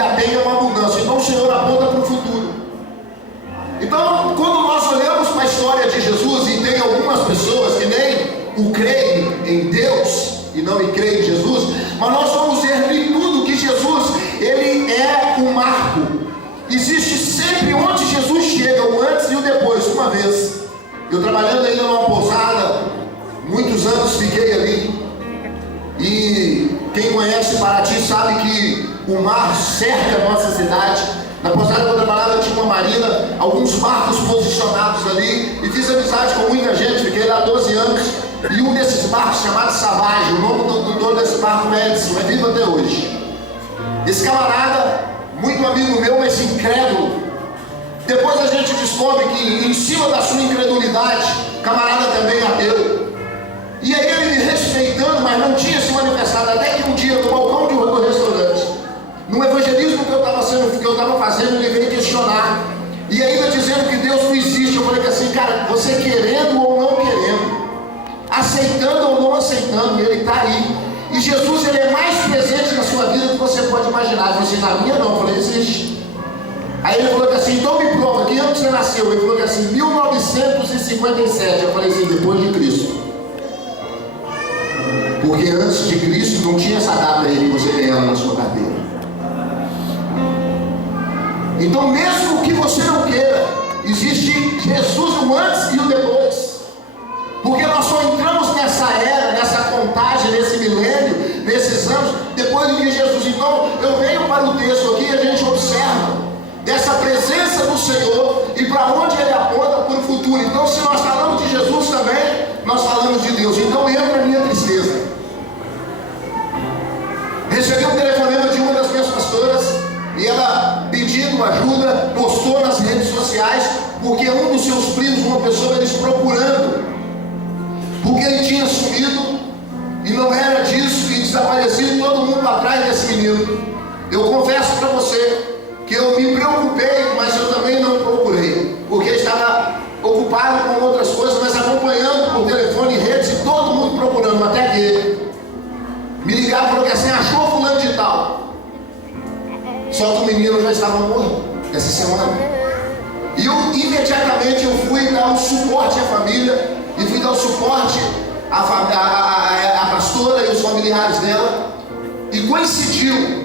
e a tenham uma mudança. Então o Senhor aponta para o futuro. Então, quando nós olhamos para a história de Jesus, e tem algumas pessoas que nem o creem em Deus e não creem em Jesus, mas nós vamos ver em tudo que Jesus, ele é um marco. Existe sempre onde Jesus chega, o antes e o depois. Uma vez, eu trabalhando ainda numa pousada, muitos anos fiquei ali, e quem conhece Paraty sabe que o mar cerca a nossa cidade. Na pousada que eu trabalhava tinha uma marina, alguns barcos posicionados ali, e fiz amizade com muita gente, fiquei lá 12 anos, e um desses barcos chamado Savage, o nome do dono desse barco é Edson, é vivo até hoje. Esse camarada, muito amigo meu, mas incrédulo, depois a gente descobre que em cima da sua incredulidade, o camarada também é ateu. E aí ele me respeitando, mas não tinha se manifestado, até que um dia no balcão do restaurante, no evangelismo que eu estava fazendo, ele veio questionar, e ainda dizendo que Deus não existe. Eu falei assim, cara, você querendo ou não querendo, aceitando ou não aceitando, ele está aí. E Jesus, ele é mais presente na sua vida do que você pode imaginar. Eu falei assim, na minha não. Eu falei, existe. Aí ele falou assim, então me prova, que ano que você nasceu? Ele falou assim, 1957. Eu falei assim, depois de Cristo. Porque antes de Cristo não tinha essa data aí que você tem ela na sua carteira. Então, mesmo que você não queira, existe Jesus o antes e o depois. Porque nós só entramos nessa era, nessa contagem, nesse milênio, nesses anos, depois de Jesus. Então, eu venho para o texto aqui e a gente observa dessa presença do Senhor e para onde ele aponta para o futuro. Então, se nós falamos de Jesus também, nós falamos de Deus. Então, entra a minha tristeza. Recebi um telefonema de uma das minhas pastoras, e ela pedindo ajuda, postou nas redes sociais, porque um dos seus primos, uma pessoa, eles procurando, porque ele tinha sumido, e não era disso, e desaparecido, todo mundo atrás desse menino. Eu confesso para você, que eu me preocupei, mas eu também não procurei, porque estava ocupado com outras coisas, mas acompanhando por telefone e redes, e todo mundo procurando, até que me ligaram e falou que assim, achou fulano de tal. Só que o menino já estava morto essa semana. E imediatamente eu fui dar um suporte à família, e fui dar um suporte à pastora e os familiares dela. E coincidiu,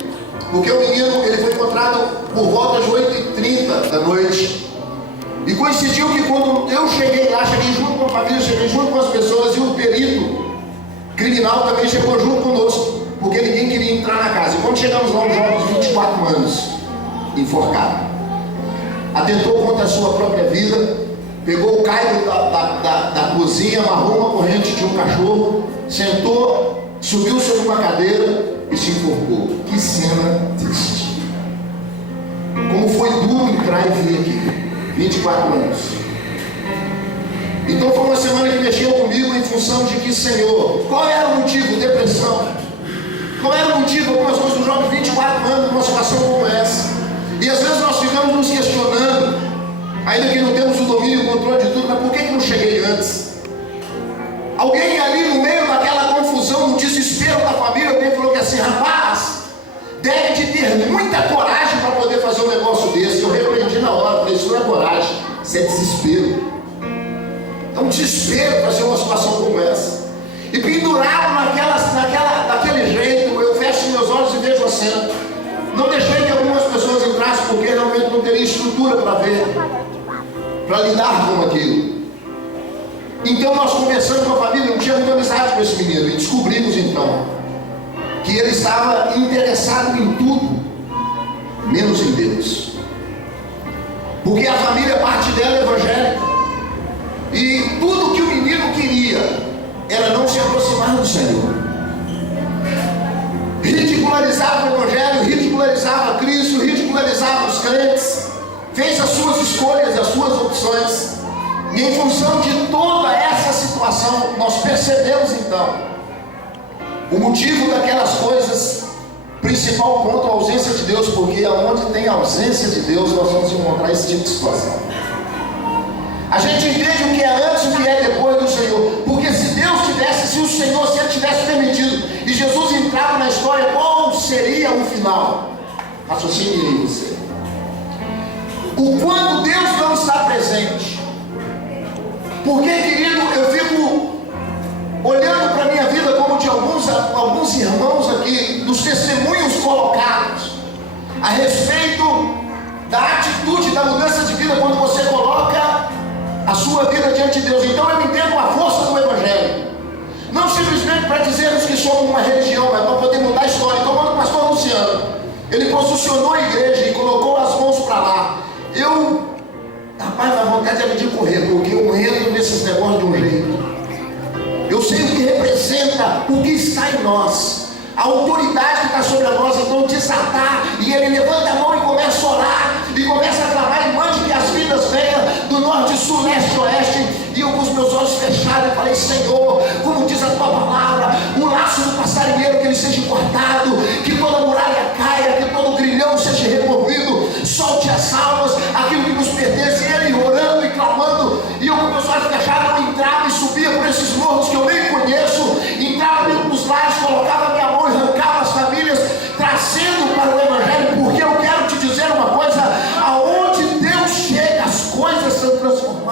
porque o menino ele foi encontrado por volta de 8h30 da noite. E coincidiu que quando eu cheguei lá, cheguei junto com a família, cheguei junto com as pessoas, e o perito criminal também chegou junto conosco, porque ninguém queria entrar na casa. E quando chegamos lá, um jovem de 24 anos, enforcado, atentou contra a sua própria vida, pegou o caibro da cozinha, amarrou uma corrente de um cachorro, sentou, subiu sobre uma cadeira e se enforcou. Que cena triste. Como foi duro entrar e vir aqui. 24 anos. Então foi uma semana que mexeu comigo em função de que, Senhor, qual era o motivo? Depressão. Qual era o motivo? Algumas coisas do jovem, 24 anos, numa situação como essa. E às vezes nós ficamos nos questionando, ainda que não temos o domínio e o controle de tudo, mas por que não cheguei antes? Alguém ali no meio daquela confusão, no desespero da família, alguém falou que assim, rapaz, deve de ter muita coragem para poder fazer um negócio desse. Eu repreendi na hora, falei, isso não é coragem, isso é desespero. É um desespero fazer uma situação como essa. E pendurado daquele jeito, eu fecho meus olhos e vejo a cena. Não deixei que algumas pessoas entrassem, porque realmente não teria estrutura para ver, para lidar com aquilo. Então nós conversamos com a família, não tinha muita amizade com esse menino, e descobrimos então que ele estava interessado em tudo, menos em Deus. Porque a família, parte dela é evangélica, e tudo que o menino queria era não se aproximar do Senhor. Ridicularizava o Evangelho, ridicularizava Cristo, ridicularizava os crentes, fez as suas escolhas, as suas opções. E em função de toda essa situação, nós percebemos então o motivo daquelas coisas. Principal ponto, a ausência de Deus, porque onde tem ausência de Deus, nós vamos encontrar esse tipo de situação. A gente entende o que é antes e o que é depois do Senhor, porque se Deus tivesse, se o Senhor, se Ele tivesse permitido, e Jesus entrava na história, qual seria o final? Raciocine aí você. O quando Deus não está presente. Porque, querido, eu fico olhando para a minha vida como de alguns irmãos aqui, dos testemunhos colocados a respeito da atitude, da mudança de vida quando você coloca a sua vida diante de Deus. Então eu entendo a força do Evangelho, não simplesmente para dizermos que somos uma religião, mas para poder mudar a história. Então quando o pastor Luciano, ele posicionou a igreja e colocou as mãos para lá, rapaz, a vontade era de correr, porque eu entro nesses negócios de um jeito. Eu sei o que representa, o que está em nós, a autoridade que está sobre nós. Então desatar, e ele levanta a mão e começa a orar, e começa a clamar, e mande que as vidas venham do norte, sul, leste, oeste. E eu com os meus olhos fechados, eu falei: Senhor, como diz a tua palavra, o laço do passarinheiro que ele seja cortado, que toda muralha caia, que todo grilhão seja removido, solte as almas, aquilo que nos pertence. E ele orando e clamando, e eu com meus olhos fechados, eu entrava e subia por esses morros que eu nem conheço, entrava dentro dos lares, colocava a minha mão e arrancava as famílias, trazendo para o Evangelho. Porque eu quero te dizer uma coisa: aonde Deus chega, as coisas são transformadas.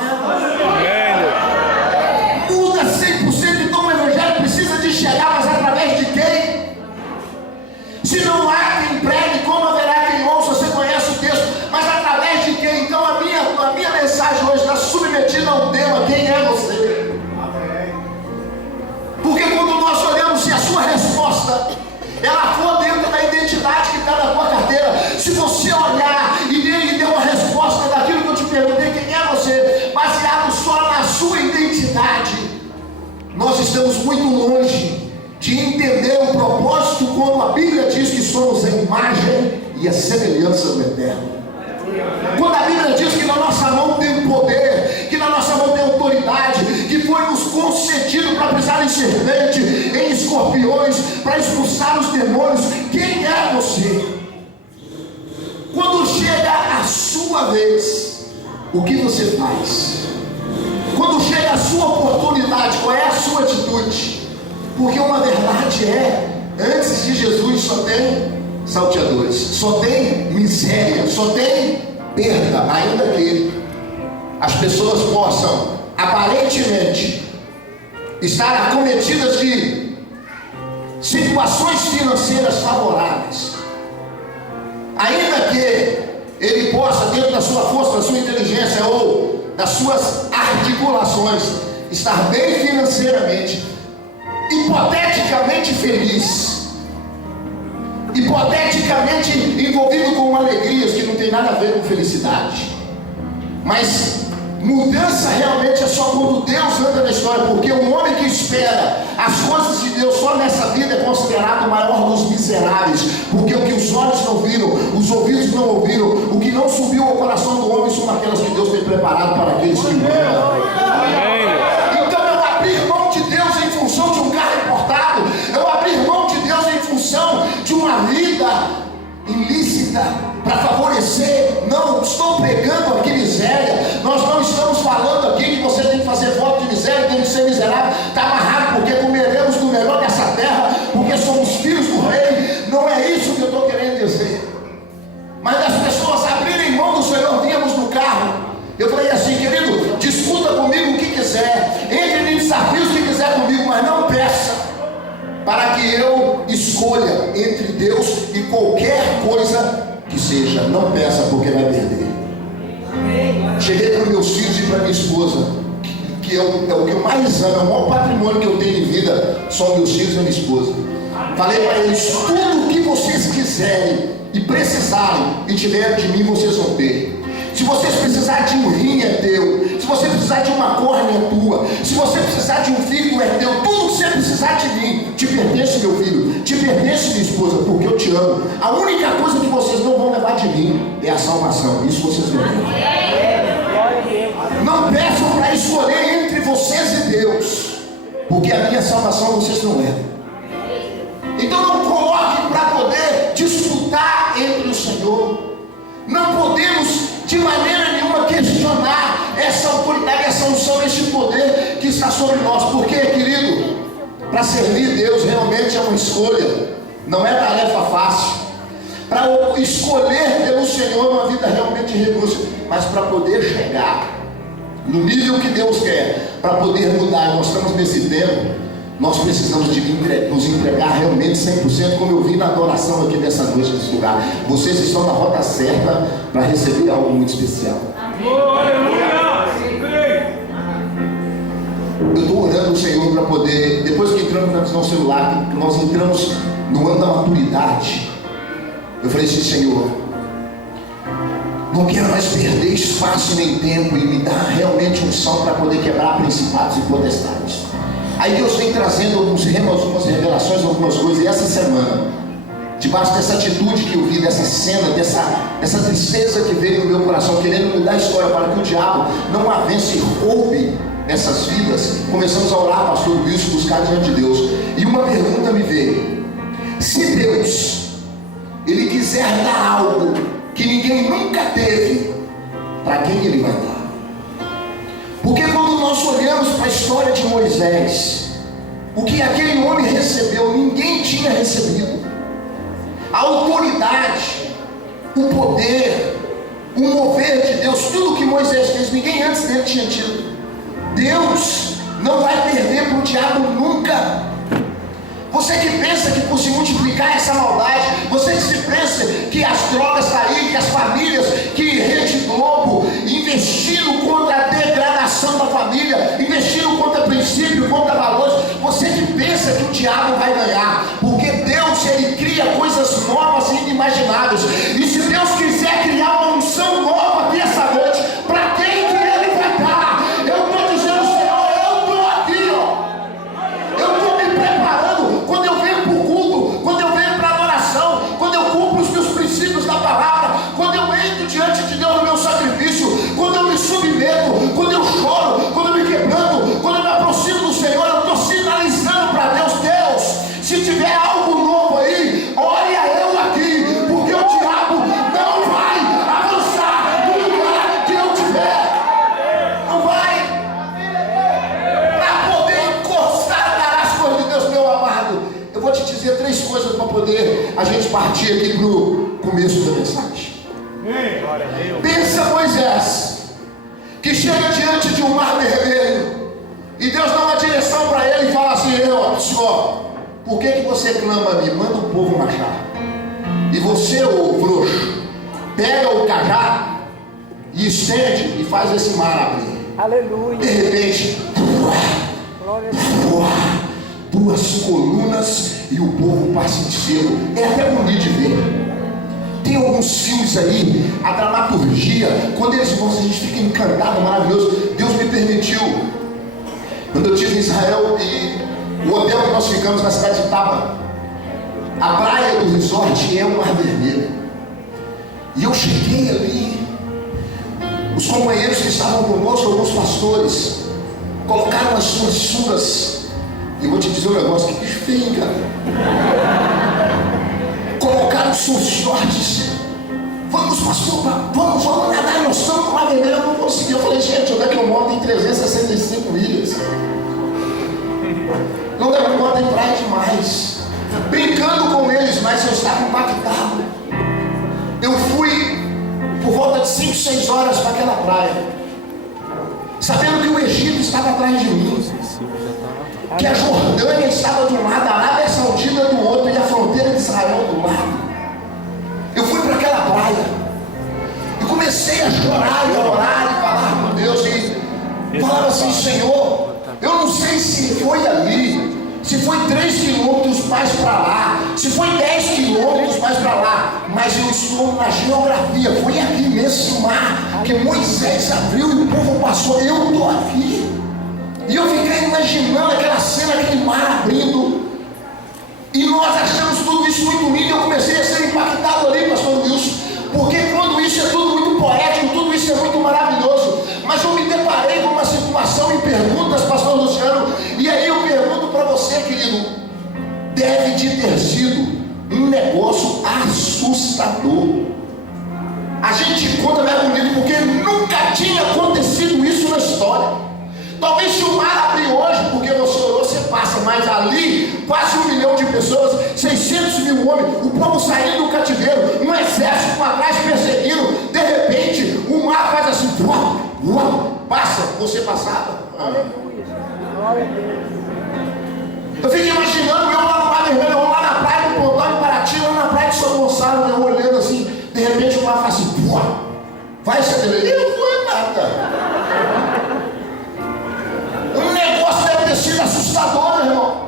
Muda 100%. Então o Evangelho precisa de chegar, mas através de quem? Se não há quem pregue, como haverá quem ouça? Você conhece o texto, mas através de quem? Então a minha mensagem hoje está submetida ao tema: quem é você? Porque quando nós olhamos, se a sua resposta ela for dentro da identidade que está na tua carteira, se você olhar e ele deu uma resposta daquilo que eu te perguntei, quem é você, baseado só na sua identidade, nós estamos muito longe de entender o propósito quando a Bíblia diz que somos a imagem e a semelhança do Eterno. Quando a Bíblia diz que na nossa mão tem poder, que na nossa mão tem autoridade, que foi nos concedido para pisar em serpente, em escorpiões, para expulsar os demônios, quem é você? Quando chega a sua vez, o que você faz? Quando chega a sua oportunidade, qual é a sua atitude? Porque uma verdade é, antes de Jesus só tem salteadores, só tem miséria, só tem perda, ainda que as pessoas possam aparentemente estar acometidas de situações financeiras favoráveis, ainda que ele possa, dentro da sua força, da sua inteligência ou das suas articulações, estar bem financeiramente, hipoteticamente feliz, hipoteticamente envolvido com alegrias que não tem nada a ver com felicidade. Mas mudança realmente é só quando Deus anda na história, porque o homem que espera as coisas de Deus só nessa vida é considerado o maior dos miseráveis, porque o que os olhos não viram, os ouvidos não ouviram, o que não subiu ao coração do homem são aquelas que Deus tem preparado para aqueles que amam. Então eu abrir mão de Deus em função de um carro importado, eu abrir mão de Deus em função de uma vida ilícita para favorecer. Não estou pregando aqui miséria, nós não estamos falando aqui que você tem que fazer voto de miséria, tem que ser miserável, está amarrado porque comeremos do melhor dessa terra, porque somos filhos do rei. Não é isso que eu estou querendo dizer. Mas as pessoas abrirem mão do Senhor. Víamos no carro, eu falei assim: querido, discuta comigo o que quiser, entre em desafios que quiser comigo, mas não peça para que eu escolha entre Deus e qualquer coisa que seja. Não peça, porque vai perder. Cheguei para meus filhos e para minha esposa, que é o que eu mais amo, é o maior patrimônio que eu tenho em vida, são meus filhos e minha esposa. Falei para eles: tudo o que vocês quiserem e precisarem e tiverem de mim, vocês vão ter. Se vocês precisarem de um rim, é teu. Se você precisar de uma córnea, é tua. Se você precisar de um fígado, é teu. Tudo que você precisar de mim, te pertence, meu filho, te pertence, minha esposa, porque eu te amo. A única coisa que vocês não vão levar de mim é a salvação. Isso vocês não vão. Não peçam para escolher entre vocês e Deus, porque a minha salvação vocês não levam. Então não coloque para poder disputar entre o Senhor. Não podemos de maneira nenhuma questionar essa autoridade, essa unção, esse poder que está sobre nós. Porque, querido, para servir Deus realmente é uma escolha, não é tarefa fácil. para escolher pelo Senhor uma vida realmente de renúncia, mas para poder chegar no nível que Deus quer, para poder mudar. Nós estamos nesse tempo, nós precisamos de nos entregar realmente 100%, como eu vi na adoração aqui dessa noite, nesse lugar. Vocês estão na rota certa para receber algo muito especial. Eu estou orando ao Senhor para poder, depois que entramos na visão celular, que nós entramos no ano da maturidade, eu falei assim: Senhor, não quero mais perder espaço nem tempo, e me dar realmente unção para poder quebrar principados e potestades. Aí Deus vem trazendo algumas revelações, algumas coisas. E essa semana, debaixo dessa atitude que eu vi, dessa cena, dessa tristeza que veio no meu coração, querendo mudar a história para que o diabo não a vença e roube essas vidas, começamos a orar, pastor Wilson, buscar diante de Deus. E uma pergunta me veio: se Deus, Ele quiser dar algo que ninguém nunca teve, para quem Ele vai dar? Porque quando nós olhamos para a história de Moisés, o que aquele homem recebeu, ninguém tinha recebido. A autoridade, o poder, o mover de Deus, tudo que Moisés fez, ninguém antes dele tinha tido. Deus não vai perder para o diabo nunca. Você que pensa que por se multiplicar essa maldade, você que se pensa que as drogas estão aí, que as famílias, que Rede Globo investindo contra a degradação da família, investindo contra princípio, contra valores, você que pensa que o diabo vai ganhar, porque Deus, Ele cria coisas novas e inimagináveis. E se Deus quiser criar uma unção nova aqui essa noite, para quem que Ele vai dar? Eu estou dizendo, Senhor, eu estou aqui, ó. Eu estou me preparando. Quando eu venho para o culto, quando eu venho para a adoração, quando eu cumpro os meus princípios da palavra, quando eu entro diante de Deus no meu sacrifício, quando eu me submeto, quando eu choro, quando eu me quebranto, quando eu me aproximo do Senhor, eu estou sinalizando para Deus: Deus, se tiver algo novo aí, olha eu aqui, porque o diabo não vai avançar no lugar que eu tiver. Não vai. Para poder encostar as coisas de Deus, meu amado, eu vou te dizer 3 coisas para poder a gente partir aqui para o começo da mensagem. Pensa Moisés, que chega diante de um mar vermelho, e Deus dá uma direção para ele e fala assim: Senhor, por que você clama a mim? Manda o povo marchar. E você, ô frouxo, pega o cajado e estende e faz esse mar abrir. Aleluia. De repente, duas colunas e o povo passa em seco. É até bonito de ver. Tem alguns filmes aí, a dramaturgia, quando eles mostram, a gente fica encantado, maravilhoso. Deus me permitiu, quando eu estive em Israel, e o hotel que nós ficamos na cidade de Taba, a praia do resort é o Mar Vermelho. E eu cheguei ali, os companheiros que estavam conosco, alguns pastores, colocaram as suas sungas. E eu vou te dizer um negócio, que bicho feio, cara. Colocaram seus shorts. Vamos, pastor, vamos nadar. Nós estamos no Mar Vermelho, eu não consegui. Eu falei: gente, onde é que eu moro? Tem 365 milhas. Não dá para botar em praia demais. Brincando com eles, mas eu estava impactado. Eu fui por volta de 5, 6 horas para aquela praia, sabendo que o Egito estava atrás de mim, que a Jordânia estava de um lado, a Arábia Saudita do outro, e a fronteira de Israel do lado. Eu fui para aquela praia e comecei a chorar e orar e falar com Deus, e falava assim: Senhor, eu não sei se foi ali, se foi 3 quilômetros mais para lá, se foi 10 quilômetros mais para lá, mas eu estou na geografia. Foi aqui nesse mar que Moisés abriu e o povo passou. Eu estou aqui. E eu fiquei imaginando aquela cena, aquele mar abrindo, e nós achamos tudo isso muito lindo. Eu comecei a ser impactado ali, pastor Wilson, porque quando isso é tudo muito poético, tudo isso é muito maravilhoso, mas eu me deparei com uma situação em perguntas, pastor Luciano, e aí eu pergunto para você, querido: deve de ter sido um negócio assustador. A gente conta mais bonito, porque nunca tinha acontecido isso na história. Talvez se o mar abrir hoje, porque você orou, você passa, mas ali, quase 1 milhão de pessoas, 600 mil homens, o povo saindo do cativeiro, um exército para trás perseguindo, de repente, o mar faz assim, passa, você passava. Aleluia. Glória a Deus. Eu fico imaginando eu lá no Mar Vermelho, eu lá na praia do Pontão, em Paraty, lá na praia de São Gonçalo, eu olhando assim, de repente o mar faz assim, vai se atrever, e não foi nada. Um negócio deve ter sido assustador, meu irmão.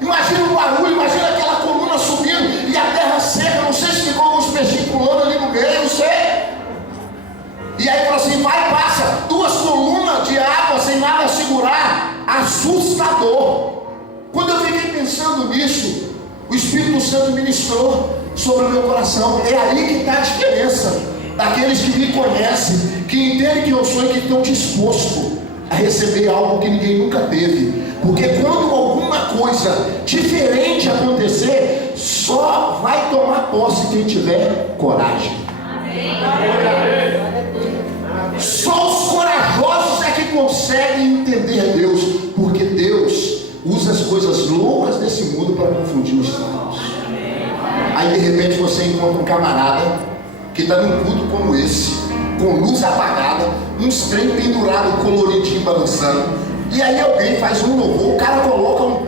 Imagina o barulho, imagina aquela coluna subindo e a terra seca, não sei se ficou alguns peixinhos pulando ali no meio, não sei. E aí falou assim, vai, passa, 2 colunas de água sem nada a segurar, assustador. Quando eu fiquei pensando nisso, o Espírito Santo ministrou sobre o meu coração. É aí que está a diferença daqueles que me conhecem, que entendem que eu sou e que estão dispostos a receber algo que ninguém nunca teve. Porque quando alguma coisa diferente acontecer, só vai tomar posse quem tiver coragem. Só os corajosos é que conseguem entender Deus, porque Deus usa as coisas loucas desse mundo para confundir os sábios. Aí de repente você encontra um camarada que está num culto como esse, com luz apagada, uns trem pendurado, coloridinho, balançando, e aí alguém faz um louvor, o cara coloca um